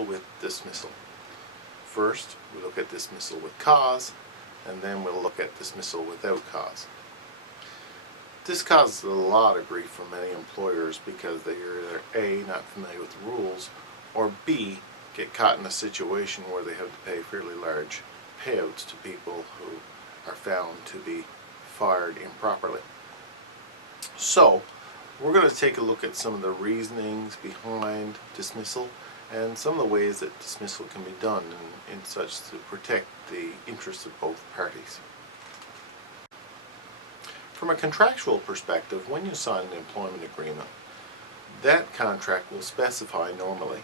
deal with dismissal. First, we look at dismissal with cause, and then we'll look at dismissal without cause. This causes a lot of grief for many employers because they are either A, not familiar with the rules, or B, get caught in a situation where they have to pay fairly large payouts to people who are found to be fired improperly. So, we're going to take a look at some of the reasonings behind dismissal and some of the ways that dismissal can be done in such to protect the interests of both parties. From a contractual perspective, when you sign an employment agreement, that contract will specify normally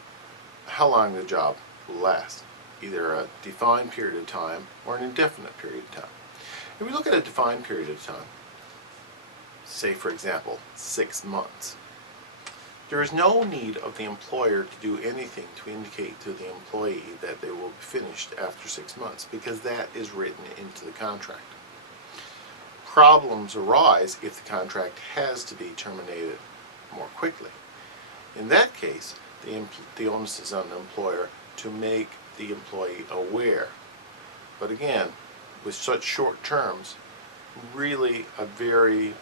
how long the job will last, either a defined period of time or an indefinite period of time. If we look at a defined period of time, say for example 6 months, there is no need of the employer to do anything to indicate to the employee that they will be finished after 6 months, because that is written into the contract. Problems arise if the contract has to be terminated more quickly. In that case, the onus is on the employer to make the employee aware. But again, with such short terms, really a very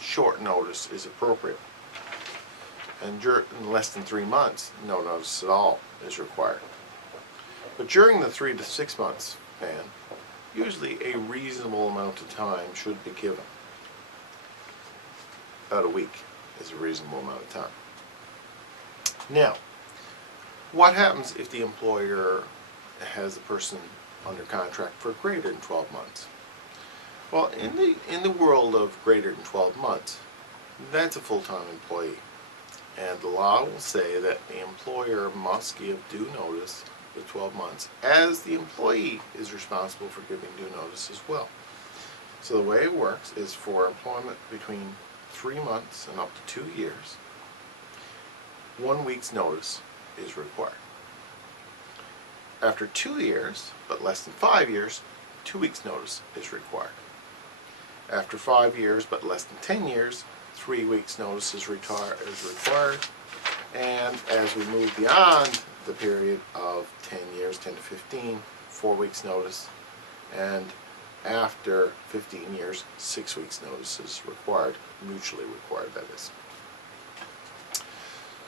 short notice is appropriate. And in less than 3 months, no notice at all is required. But during the 3 to 6 months span, usually a reasonable amount of time should be given. About a week is a reasonable amount of time. Now, what happens if the employer has a person under contract for greater than 12 months? Well, in the world of greater than 12 months, that's a full-time employee. And the law will say that the employer must give due notice for 12 months, as the employee is responsible for giving due notice as well. So the way it works is for employment between 3 months and up to 2 years, 1 week's notice is required. After 2 years, but less than 5 years, 2 weeks' notice is required. After 5 years, but less than 10 years, 3 weeks' notice is required. And as we move beyond the period of 10 years, 10 to 15, 4 weeks' notice. And after 15 years, 6 weeks' notice is required, mutually required, that is.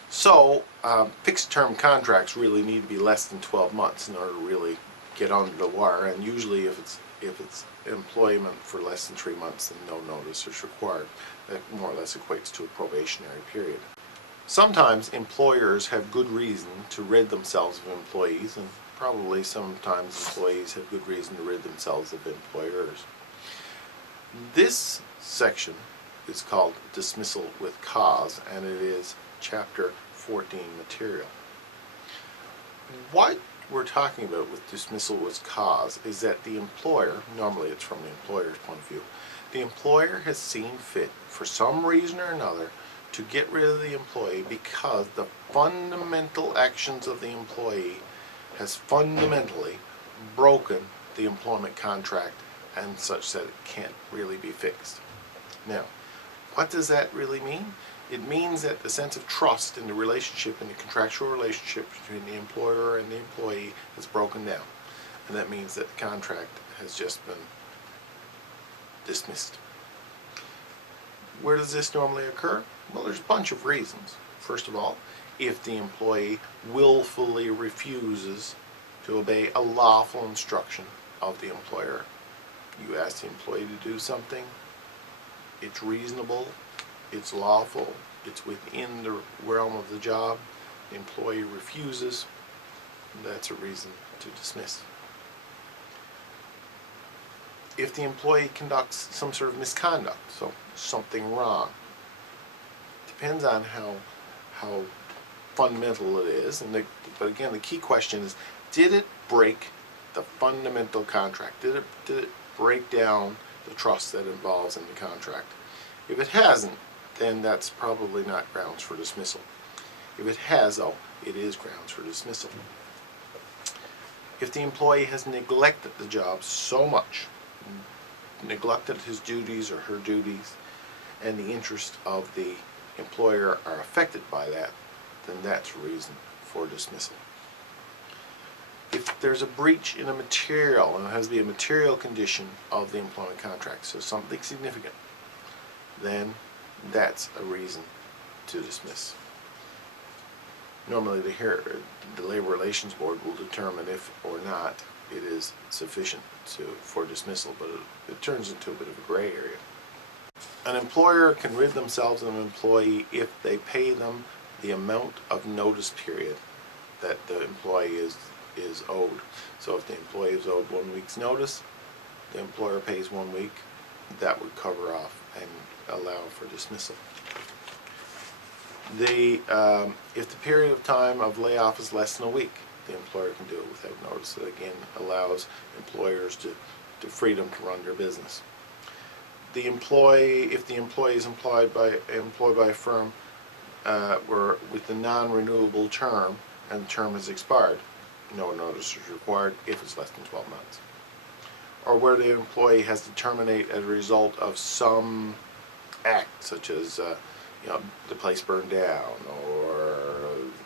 So, fixed-term contracts really need to be less than 12 months in order to really get under the wire, and usually if it's employment for less than 3 months, then no notice is required. That more or less equates to a probationary period. Sometimes employers have good reason to rid themselves of employees, and probably sometimes employees have good reason to rid themselves of employers. This section is called Dismissal with Cause, and it is Chapter 14 material. What we're talking about with dismissal with cause is that the employer, normally it's from the employer's point of view, the employer has seen fit for some reason or another to get rid of the employee because the fundamental actions of the employee has fundamentally broken the employment contract and such that it can't really be fixed. Now, what does that really mean? It means that the sense of trust in the relationship, in the contractual relationship between the employer and the employee has broken down. And that means that the contract has just been dismissed. Where does this normally occur? Well, there's a bunch of reasons. First of all, if the employee willfully refuses to obey a lawful instruction of the employer. You ask the employee to do something, it's reasonable, it's lawful, it's within the realm of the job, the employee refuses, that's a reason to dismiss. If the employee conducts some sort of misconduct, so something wrong, depends on how fundamental it is, but again the key question is, did it break the fundamental contract? Did it break down the trust that involves in the contract? If it hasn't, then that's probably not grounds for dismissal. If it has, though, it is grounds for dismissal. If the employee has neglected the job so much, neglected his duties or her duties, and the interests of the employer are affected by that, then that's a reason for dismissal. if there's a breach in a material, and it has to be a material condition of the employment contract, so something significant, then that's a reason to dismiss. Normally the Labor Relations Board will determine if or not it is sufficient for dismissal, but it turns into a bit of a gray area. An employer can rid themselves of an employee if they pay them the amount of notice period that the employee is owed. So if the employee is owed 1 week's notice, the employer pays 1 week. That would cover off and allow for dismissal. If the period of time of layoff is less than a week, the employer can do it without notice. So again, allows employers to freedom to run their business. If the employee is employed by a firm with a non-renewable term and the term has expired, no notice is required if it's less than 12 months. Or where the employee has to terminate as a result of some act, such as the place burned down, or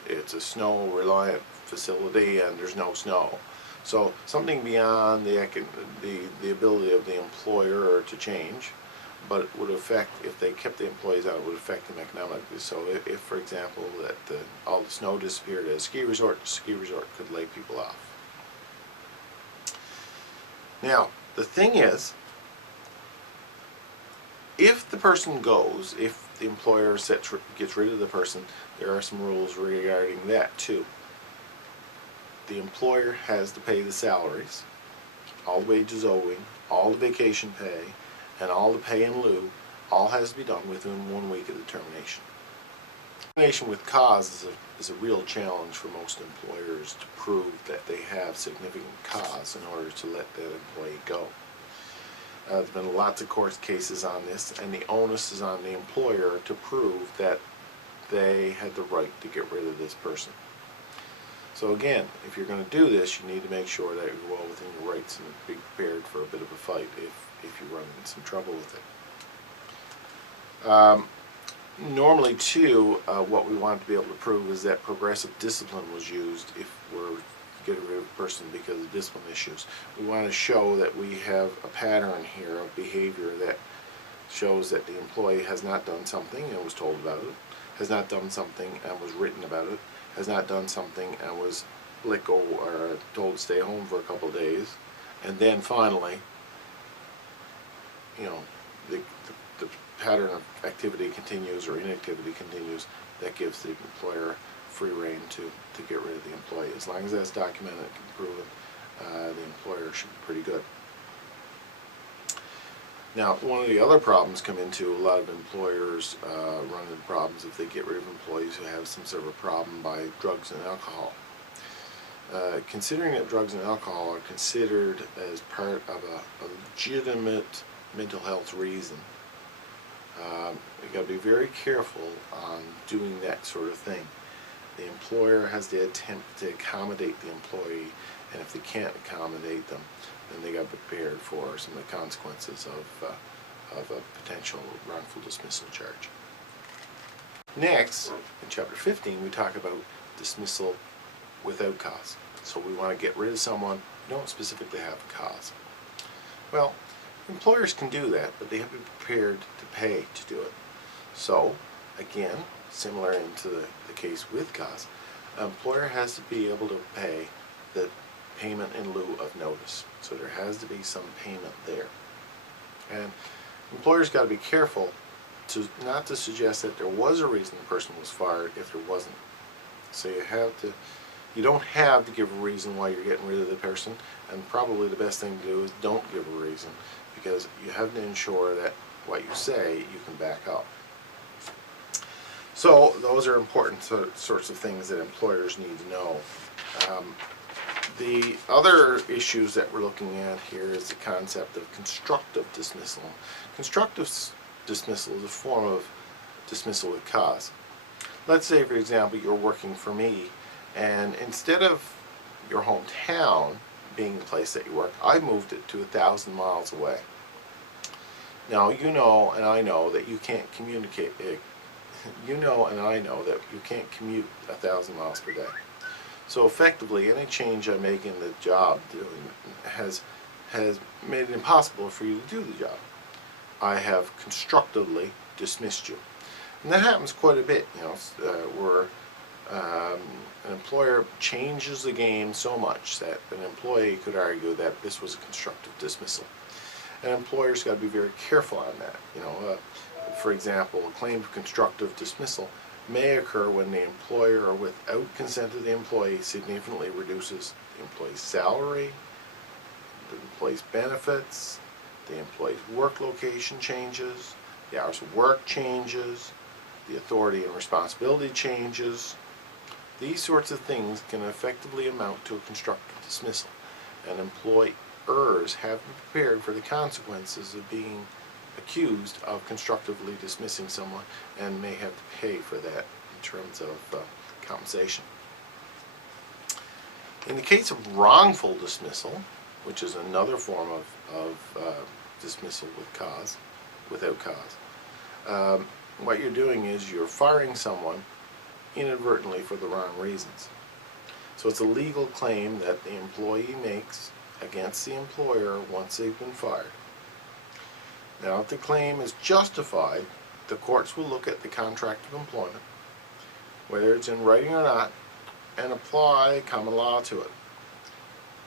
it's a snow-reliant facility and there's no snow. So something beyond the ability of the employer to change, but it would affect, if they kept the employees out, it would affect them economically. So if for example, that all the snow disappeared at a ski resort, the ski resort could lay people off. Now, the thing is, if the person goes, if the employer gets rid of the person, there are some rules regarding that too. The employer has to pay the salaries, all the wages owing, all the vacation pay, and all the pay in lieu. All has to be done within 1 week of the termination. Termination with cause is a real challenge for most employers to prove that they have significant cause in order to let that employee go. There's been lots of court cases on this, and the onus is on the employer to prove that they had the right to get rid of this person. So again, if you're going to do this, you need to make sure that you're well within your rights and be prepared for a bit of a fight if you run into some trouble with it. Normally too, what we want to be able to prove is that progressive discipline was used if we're getting rid of a person because of discipline issues. We want to show that we have a pattern here of behavior that shows that the employee has not done something and was told about it, has not done something and was written about it, has not done something and was let go or told to stay home for a couple of days, and then finally, the pattern of activity continues or inactivity continues. That gives the employer free rein to get rid of the employee. As long as that's documented and proven, the employer should be pretty good. Now, one of the other problems come into, a lot of employers run into problems if they get rid of employees who have some sort of a problem by drugs and alcohol. Considering that drugs and alcohol are considered as part of a legitimate mental health reason, you've got to be very careful on doing that sort of thing. The employer has to attempt to accommodate the employee, and if they can't accommodate them, then they got to be prepared for some of the consequences of a potential wrongful dismissal charge. Next, in Chapter 15, we talk about dismissal without cause. So we want to get rid of someone who don't specifically have a cause. Well, employers can do that, but they have to be prepared to pay to do it. So, again, similar into the case with cause, an employer has to be able to pay the payment in lieu of notice. So there has to be some payment there. And employers got to be careful not to suggest that there was a reason the person was fired if there wasn't. So you don't have to give a reason why you're getting rid of the person, and probably the best thing to do is don't give a reason, because you have to ensure that what you say you can back up. So those are important sorts of things that employers need to know. The other issues that we're looking at here is the concept of constructive dismissal. Constructive dismissal is a form of dismissal with cause. Let's say, for example, you're working for me, and instead of your hometown being the place that you work, I moved it to 1,000 miles away. Now, you know and I know that you can't communicate. You know and I know that you can't commute 1,000 miles per day. So effectively, any change I make in the job has made it impossible for you to do the job. I have constructively dismissed you. And that happens quite a bit, where an employer changes the game so much that an employee could argue that this was a constructive dismissal. And employers got to be very careful on that. For example, a claim of constructive dismissal may occur when the employer, without consent of the employee, significantly reduces the employee's salary, the employee's benefits, the employee's work location changes, the hours of work changes, the authority and responsibility changes. These sorts of things can effectively amount to a constructive dismissal, and employers have been prepared for the consequences of being accused of constructively dismissing someone and may have to pay for that in terms of compensation. In the case of wrongful dismissal, which is another form of dismissal without cause, what you're doing is you're firing someone inadvertently for the wrong reasons. So it's a legal claim that the employee makes against the employer once they've been fired. Now, if the claim is justified, the courts will look at the contract of employment, whether it's in writing or not, and apply common law to it.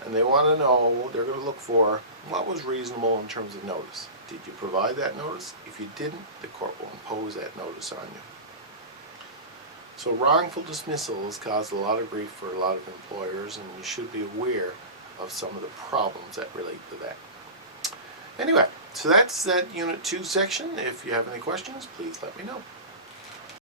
And they want to know, they're going to look for what was reasonable in terms of notice. Did you provide that notice? If you didn't, the court will impose that notice on you. So wrongful dismissal has caused a lot of grief for a lot of employers, and you should be aware of some of the problems that relate to that. Anyway, so that's that Unit 2 section. If you have any questions, please let me know.